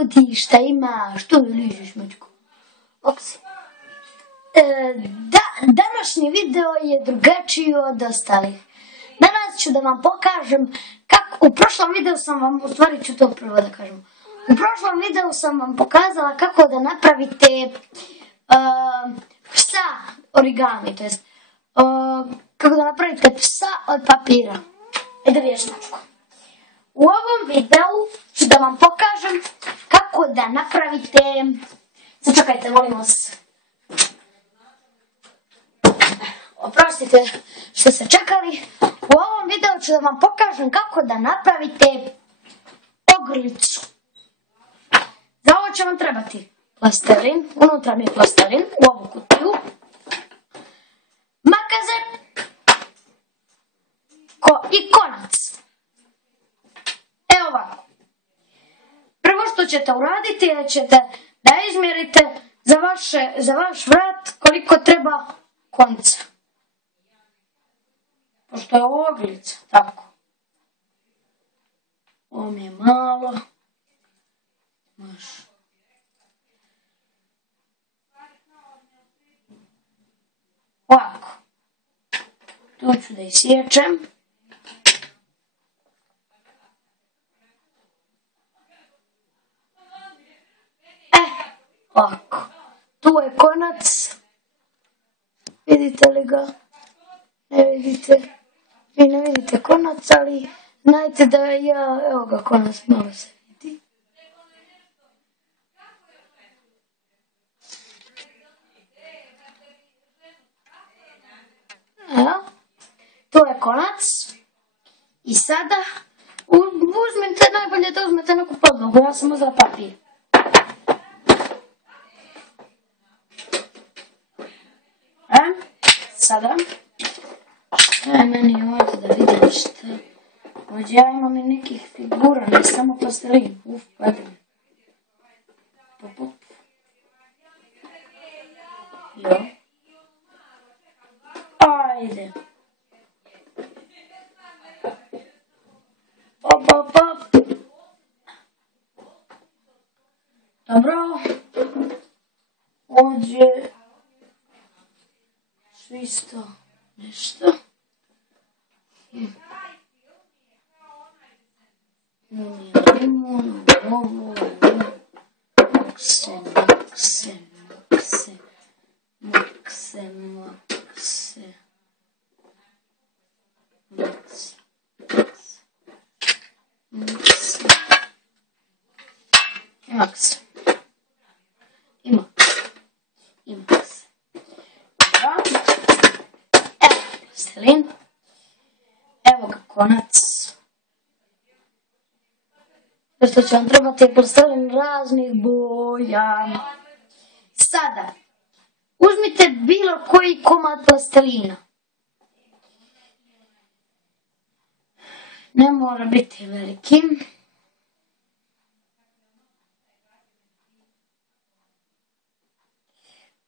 ljudi, šta imaš, što mi ližiš, mačko? Današnji video je drugačiji od ostalih. Danas ću da vam pokažem kako, u prošlom videu sam vam, u stvari ću to prvo da kažem. U prošlom videu sam vam pokazala kako da napravite psa origami, to jest kako da napravite psa od papira. Da vidješ, mačko. U ovom videu ću da vam pokažem kako da napravite... Sačekajte, molim vas. Oprostite što ste čekali. U ovom videu ću da vam pokažem kako da napravite ogrlicu. Za ovo će vam trebati plastelin, unutra mi je plastelin u ovu kutiju, makaze i konac. Evo ovako. Prvo što ćete uraditi je ćete da izmjerite za vaš vrat koliko treba konca. Pošto je ovo oglica, tako. Ovo mi je malo. Ovako. Tu ću da isječem. Ovako. Tu je konac. Vidite li ga? Ne vidite. Vi ne vidite konac, ali znajte da ja, evo ga konac, malo se vidi. Evo, tu je konac. I sada uzmite, najbolje da uzmete neku podlogu, ja sam uzela papir. Sada, šta je meni ovdje da vidim šta je. Ovdje ja imam i nekih figura, ne samo plastelin. Gledaj. Pop. Jo. Ajde. Pop. Dobro. Ovdje isto nešto. Limun, ovo, evo ga konac. Što će vam trebati plastelin raznih boja. Sada, uzmite bilo koji komad plastelina. Ne mora biti veliki.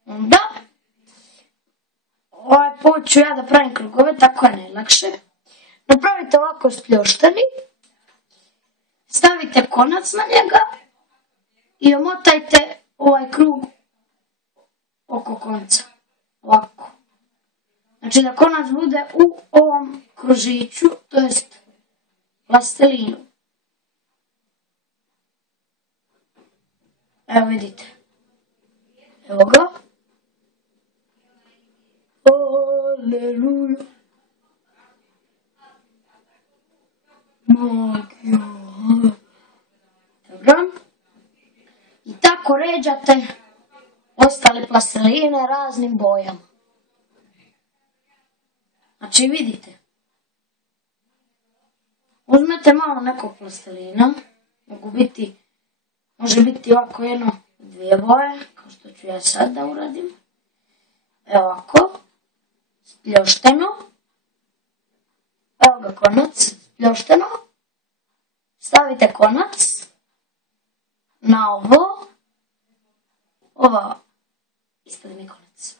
Onda, ovaj put ću ja da pravim krugove, tako je najlakše. Napravite ovako spljošteni, stavite konac na njega i omotajte ovaj krug oko konca. Ovako. Znači da konac bude u ovom kružiću, to jest plastelinu. Evo vidite. Evo ga. Aleluja. Magija. Dobro. I tako ređate ostale plasteline raznim bojama. Znači vidite. Uzmete malo nekog plastelina. Može biti ovako jedno, dvije boje, kao što ću ja sad da uradim. Evo ovako. Spljošteno. Evo ga konac, spljošteno. Stavite konac na ovo. Ovo, ispred mi konac.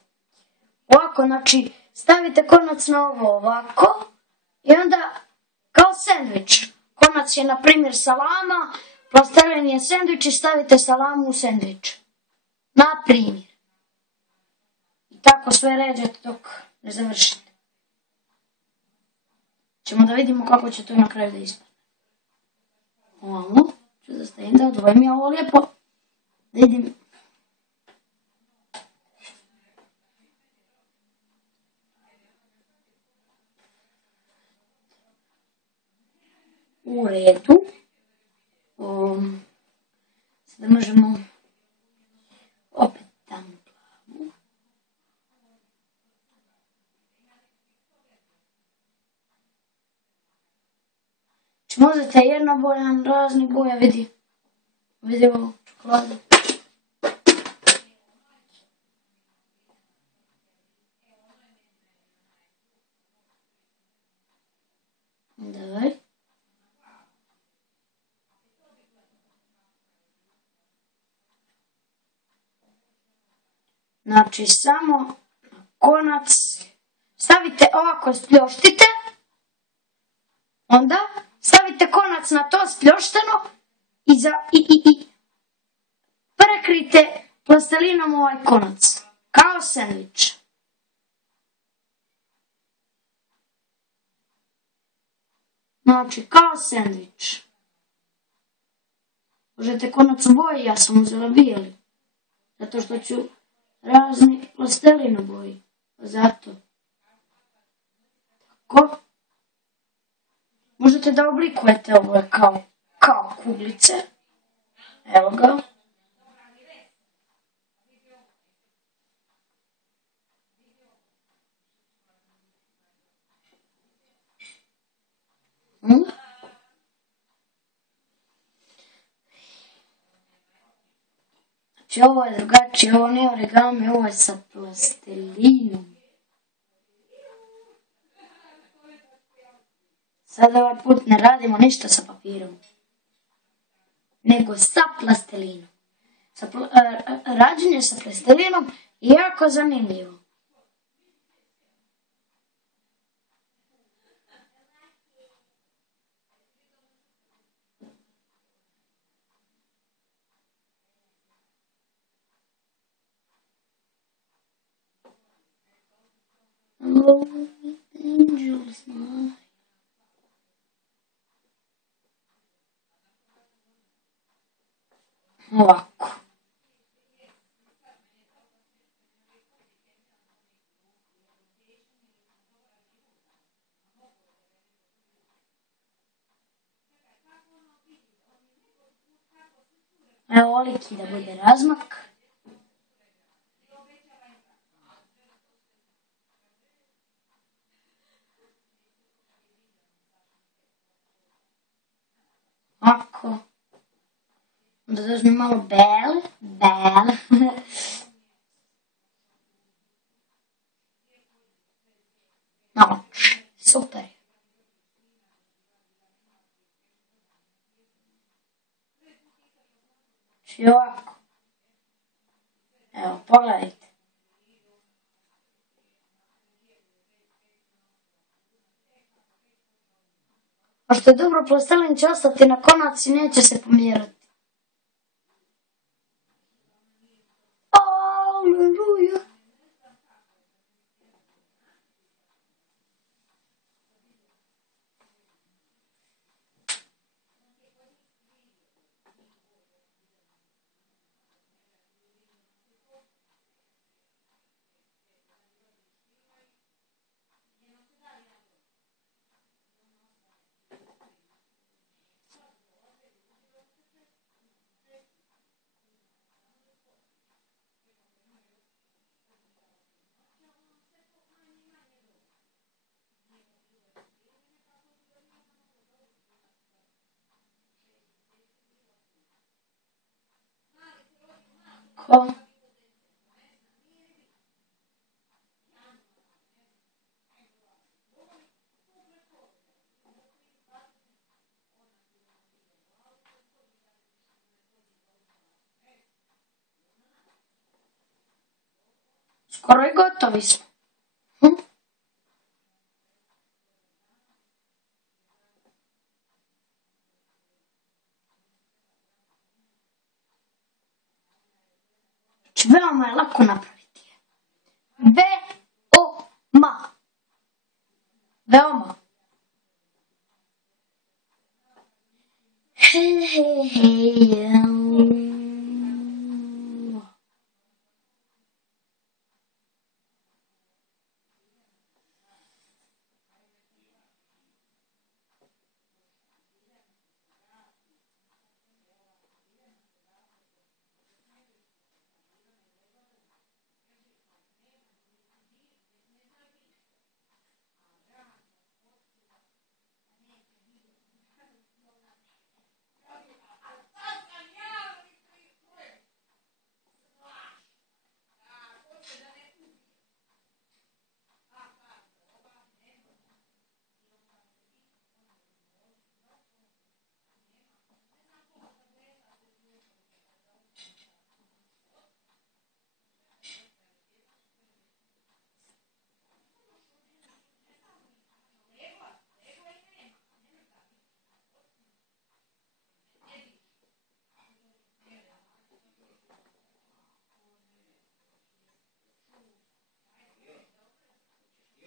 Ovako, znači, stavite konac na ovo ovako i onda kao sendvič. Konac je, na primjer, salama, plastelin je sendvič i stavite salamu u sendvič. Na primjer. I tako sve ređete dok ne završite. Ćemo da vidimo kako će to na kraju da ispadne. Ovamo ću da stavim da odvojim ja ovo lijepo. Da vidim. U redu. Sada možemo opet tamo glavu. Možete jednobojan, razni boja, vidi. Vidi ovo čokolade. Daj. Znači, samo konac stavite ovako, spljoštite, onda stavite konac na to spljošteno i prekrite plastelinom ovaj konac, kao sendvič. Znači, kao sendvič. Možete konac u boji, ja sam uzela bijeli, zato što ću razni plastelin u boji, zato. Tako. Možete da oblikujete ovo kao kuglice. Evo ga. Znači ovo je drugačije, ovo nije origami, ovo je sa plastelinom. Sada ovaj put ne radimo ništa sa papirom, nego sa plastelinom. Rađenje sa plastelinom je jako zanimljivo. Hello, angels, my. Ovako. Evo ovoliki da bude razmak. Ovako. Onda dođem malo bele. Malo, super. I ovako. Evo, pogledajte. A što je dobro, plastelin će ostati na konac i neće se pomjerati. Aleluja. Ko? Skoro i gotovi smo. Znači, veoma je lako napraviti. Veoma. Veoma.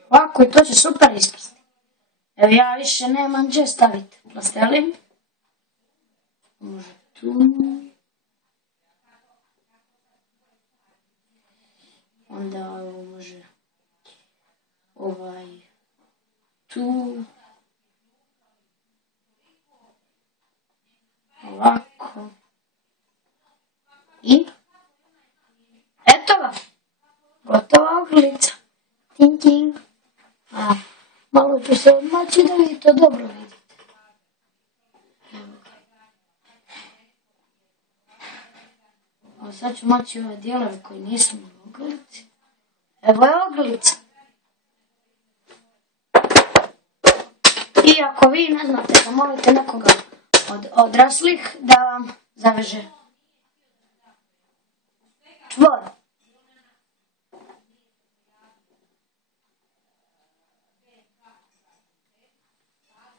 Ovako i to će super ispasti. Evo ja više nemam gdje staviti plastelin. Može tu. Onda ovo može tu. Ovako. I eto ga. Gotova ogrlica. Ting ting. Malo ću se odmaći da vi to dobro vidite. A sad ću maći ove dijelove koji nisu na ogrlici. Evo je ogrlica. I ako vi ne znate, zamolite nekoga od odraslih da vam zaveže čvor.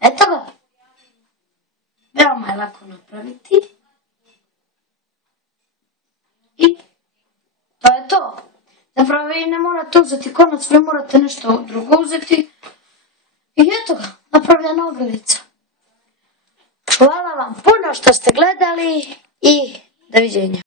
Eto ga. Veoma je lako napraviti. I to je to. Zapravo vi ne morate uzeti konac, vi morate nešto drugo uzeti. I eto ga, napravljena ogrlica. Hvala vam puno što ste gledali i doviđenja.